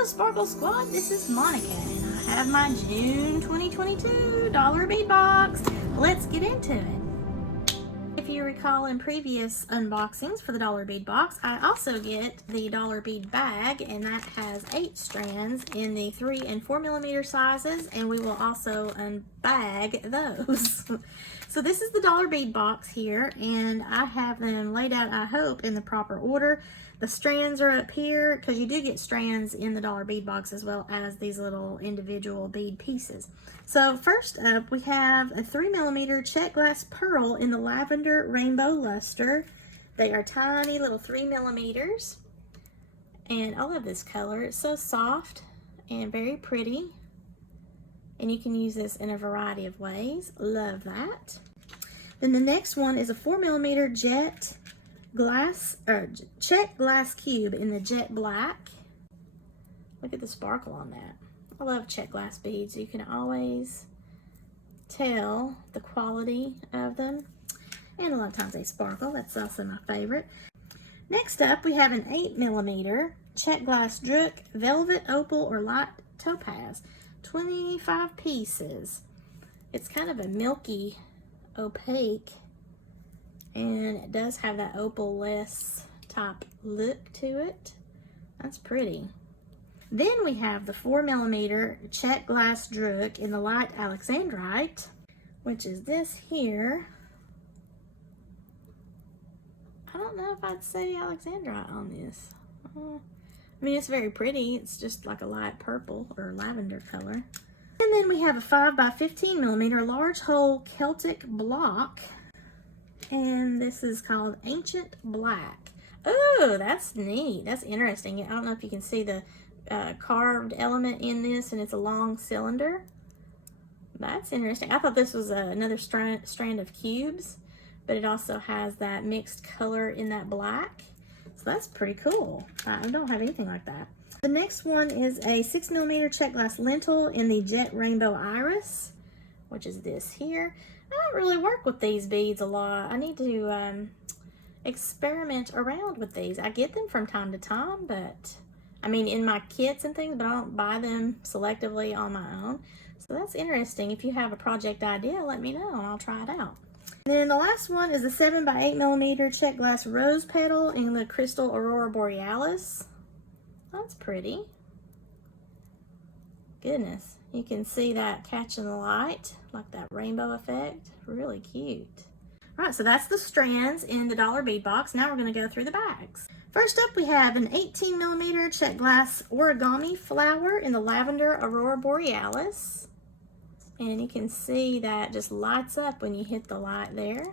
Hello Sparkle Squad, this is Monica and I have my June 2022 dollar bead box. Let's get into it. If you recall in previous unboxings for the dollar bead box, I also get the dollar bead bag, and that has 8 strands in the 3 and 4 millimeter sizes, and we will also unbag those. So this is the dollar bead box here, and I have them laid out, I hope, in the proper order. The strands are up here because you do get strands in the dollar bead box as well as these little individual bead pieces. So first up, we have a 3 millimeter check glass pearl in the lavender rainbow luster. They are tiny little 3 millimeters, and I love this color. It's so soft and very pretty, and you can use this in a variety of ways. Love that. Then the next one is a 4 millimeter jet glass or check glass cube in the jet black. Look at the sparkle on that. I love check glass beads. You can always tell the quality of them, and a lot of times they sparkle. That's also my favorite. Next up, we have an 8 millimeter check glass drook velvet opal or light topaz, 25 pieces. It's kind of a milky opaque, and it does have that opal-less type look to it. That's pretty. Then we have the 4 millimeter check glass drook in the light alexandrite, which is this here. I don't know if I'd say alexandrite on this. I mean, it's very pretty. It's just like a light purple or lavender color. And then we have a 5 by 15 millimeter large hole Celtic block, and this is called Ancient Black. Oh, that's neat. That's interesting. I don't know if you can see the carved element in this, and it's a long cylinder. That's interesting. I thought this was another strand of cubes, but it also has that mixed color in that black. So that's pretty cool. I don't have anything like that. The next one is a 6 millimeter check glass lintel in the jet rainbow iris, which is this here. I don't really work with these beads a lot. I need to experiment around with these. I get them from time to time, but I mean in my kits and things, but I don't buy them selectively on my own. So that's interesting. If you have a project idea, let me know and I'll try it out. And then the last one is a 7 by 8 millimeter check glass rose petal in the crystal aurora borealis. That's pretty. Goodness, you can see that catching the light, like that rainbow effect. Really cute. All right, so that's the strands in the dollar bead box. Now we're going to go through the bags. First up, we have an 18 millimeter check glass origami flower in the lavender aurora borealis. And you can see that just lights up when you hit the light there.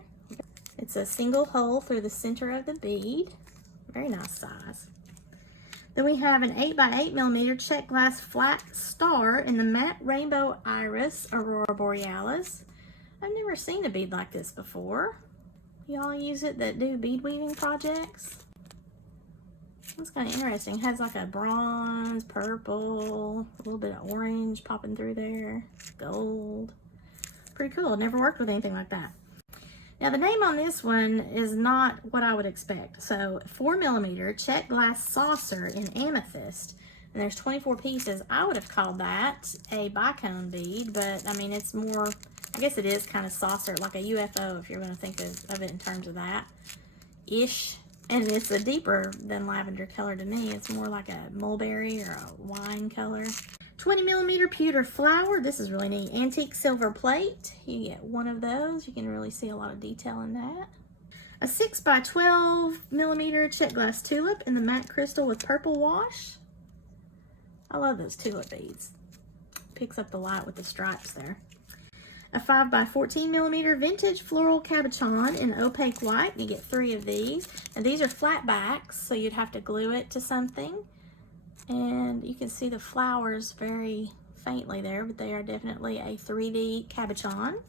It's a single hole through the center of the bead. Very nice size. Then we have an 8 by 8 millimeter check glass flat star in the matte rainbow iris aurora borealis. I've never seen a bead like this before. Y'all use it that do bead weaving projects? It's kind of interesting. It has like a bronze, purple, a little bit of orange popping through there, gold. Pretty cool. Never worked with anything like that. Now the name on this one is not what I would expect. So 4 millimeter check glass saucer in amethyst, and there's 24 pieces. I would have called that a bicone bead, but I mean it's more, I guess it is kind of saucer, like a UFO if you're going to think of it in terms of that ish. And it's a deeper than lavender color to me. It's more like a mulberry or a wine color. 20 millimeter pewter flower. This is really neat. Antique silver plate. You get one of those. You can really see a lot of detail in that. A 6 by 12 millimeter check glass tulip in the matte crystal with purple wash. I love those tulip beads. Picks up the light with the stripes there. A 5 by 14 millimeter vintage floral cabochon in opaque white. You get 3 of these. And these are flat backs, so you'd have to glue it to something. And you can see the flowers very faintly there, but they are definitely a 3D cabochon.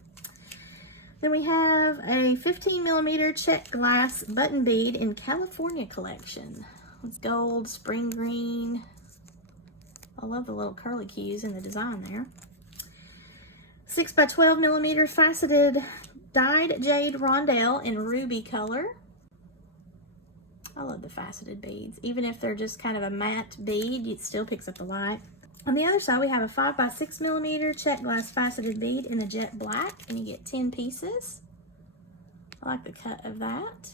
Then we have a 15 millimeter check glass button bead in California collection. It's gold, spring green. I love the little curly cues in the design there. 6 by 12 millimeter faceted dyed jade rondelle in ruby color. I love the faceted beads. Even if they're just kind of a matte bead, it still picks up the light. On the other side, we have a 5x6 millimeter check glass faceted bead in the jet black, and you get 10 pieces. I like the cut of that.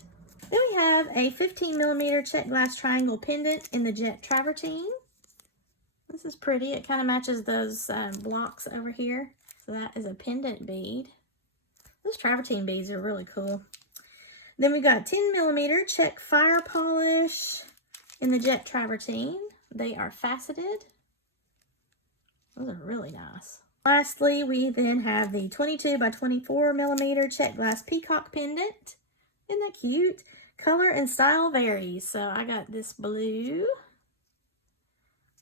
Then we have a 15 millimeter check glass triangle pendant in the jet travertine. This is pretty. It kind of matches those blocks over here. So that is a pendant bead. Those travertine beads are really cool. Then we got 10 millimeter check fire polish in the jet travertine. They are faceted. Those are really nice. Lastly, we then have the 22 by 24 millimeter check glass peacock pendant. Isn't that cute? Color and style varies. So I got this blue.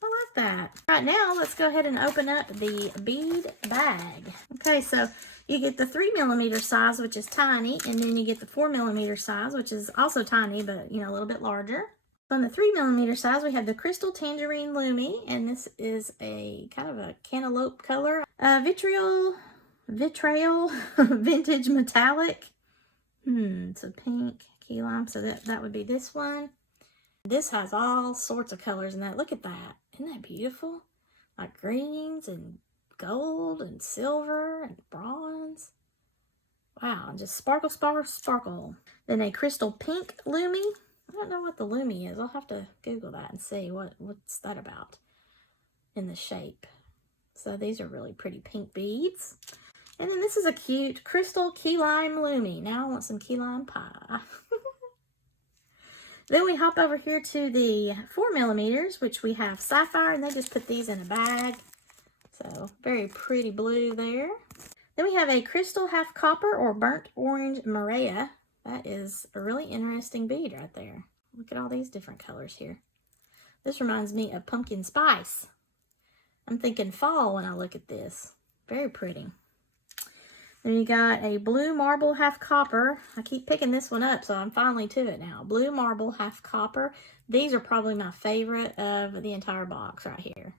I like that. All right, now let's go ahead and open up the bead bag. Okay, so you get the 3 millimeter size, which is tiny, and then you get the 4 millimeter size, which is also tiny, but you know, a little bit larger. On the 3 millimeter size, we have the Crystal Tangerine Lumi, and this is a kind of a cantaloupe color. Vitriol, vintage metallic. It's a pink key lime, so that would be this one. This has all sorts of colors in that. Look at that. Isn't that beautiful? Like greens and gold and silver and bronze. Wow, and just sparkle, sparkle, sparkle. Then a crystal pink Lumi. I don't know what the Lumi is. I'll have to Google that and see what's that about in the shape. So these are really pretty pink beads. And then this is a cute crystal key lime Lumi. Now I want some key lime pie. Then we hop over here to the 4 millimeters, which we have sapphire, and they just put these in a bag. So very pretty blue there. Then we have a crystal half copper or burnt orange Maria. That is a really interesting bead right there. Look at all these different colors here. This reminds me of pumpkin spice. I'm thinking fall when I look at this. Very pretty. Then you got a blue marble half copper. I keep picking this one up, so I'm finally to it now. Blue marble half copper. These are probably my favorite of the entire box right here.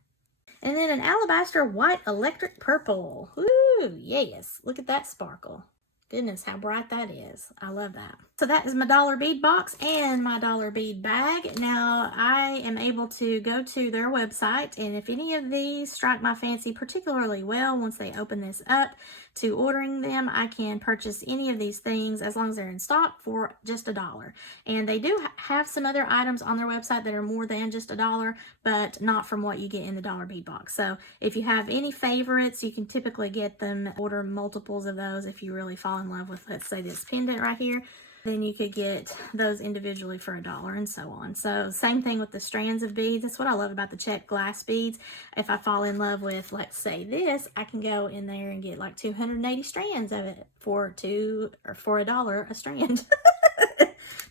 And then an alabaster white electric purple. Woo, yes. Look at that sparkle. Goodness, how bright that is. I love that. So that is my dollar bead box and my dollar bead bag. Now, I am able to go to their website, and if any of these strike my fancy particularly well, once they open this up to ordering them, I can purchase any of these things as long as they're in stock for just $1. And they do have some other items on their website that are more than just $1, but not from what you get in the dollar bead box. So if you have any favorites, you can typically get them, order multiples of those if you really fall in love with, let's say, this pendant right here. Then you could get those individually for $1 and so on. So same thing with the strands of beads. That's what I love about the check glass beads. If I fall in love with, let's say, this, I can go in there and get like 280 strands of it for $1 a strand.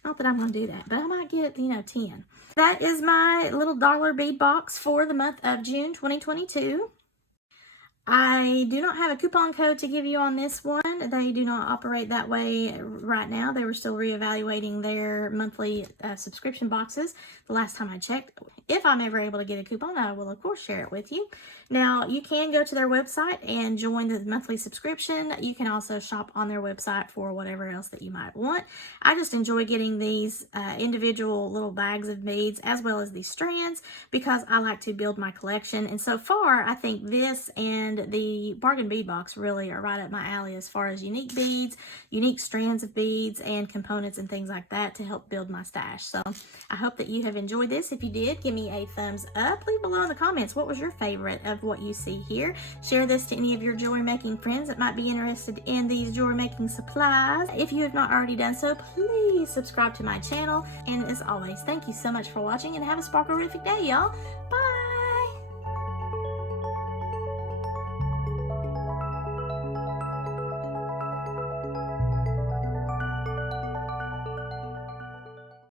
Not that I'm going to do that, but I might get, 10. That is my little dollar bead box for the month of June 2022. I do not have a coupon code to give you on this one. They do not operate that way right now. They were still reevaluating their monthly subscription boxes the last time I checked. If I'm ever able to get a coupon, I will, of course, share it with you. Now, you can go to their website and join the monthly subscription. You can also shop on their website for whatever else that you might want. I just enjoy getting these individual little bags of beads as well as these strands because I like to build my collection. And so far, I think this and the bargain bead box really are right up my alley as far as unique beads, unique strands of beads, and components and things like that to help build my stash. So I hope that you have enjoyed this. If you did, give me a thumbs up. Leave below in the comments what was your favorite of what you see here. Share this to any of your jewelry making friends that might be interested in these jewelry making supplies. If you have not already done so, please subscribe to my channel. And as always, thank you so much for watching and have a sparkle-rific day, y'all. Bye!